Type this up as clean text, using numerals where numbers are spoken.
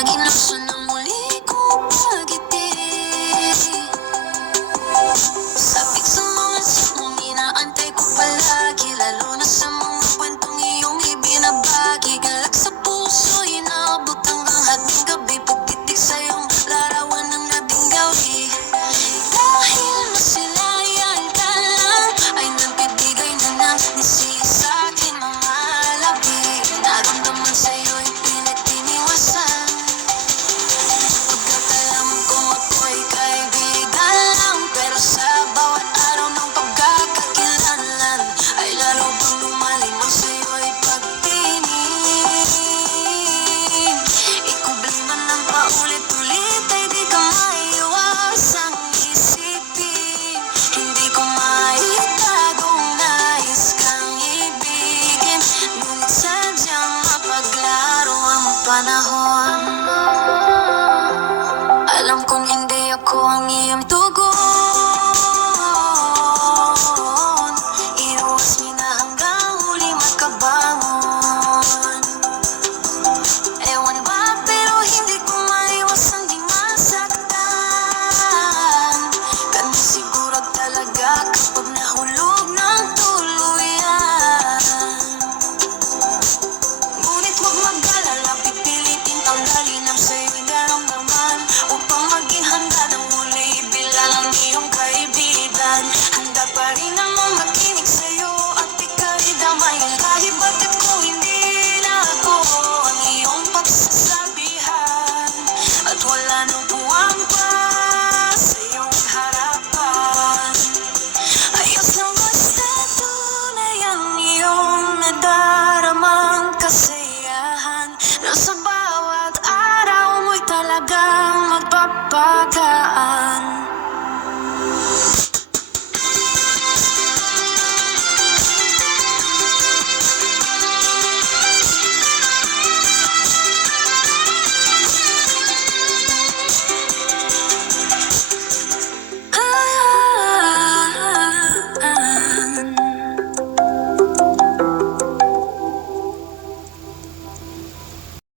Ginluso ng muli kong pag-ibig. Sabik sa mga sip mong inaantay ko palagi, lalo na sa mga kwentong iyong ibinabagi. Galak sa puso, inaabot hanggang hating gabi, pagtitik sa iyong larawan ng labing gawi. Dahil masilayan ka lang, ay nagbibigay na ng nisi sa akin mga labi. Naramdaman sa'yo'y pinag-tiniwasan, pagkat alam kong ako'y kaibigan lang. Pero sa bawat araw ng pagkakakilanlan, ay lalo pang lumalim ang sa'yo'y pagtingin. Ikubli man ng paulit-ulit, ay di ka maiwasang isipin. Hindi ko maitagong nais kang ibigin, ngunit sadyang mapaglaro ang panahon. Alam kong hindi ako ang iyong tugon, inuwas mo na hanggang huli makabangon. Ewan ba, pero hindi ko maiwasang di masaktan. Ganun siguro talaga kapag nahulog ng tuluyan. Ngunit huwag mag-alala, pipilitin tanggalin ang sa'yo'y naramdaman, upang maging handa ng muli bilang ang iyong kaibigan. Handa pa rin namang makinig sa'yo at ika'y damayan, kahit bakit ko hindi na ako ang iyong pagsasabihan. At wala nang puwang pa sa iyong harapan. Ayos lang basta tunay ang iyong nadaramang kasiyahan, na sa bawat araw mo'y talagang magpapagaan.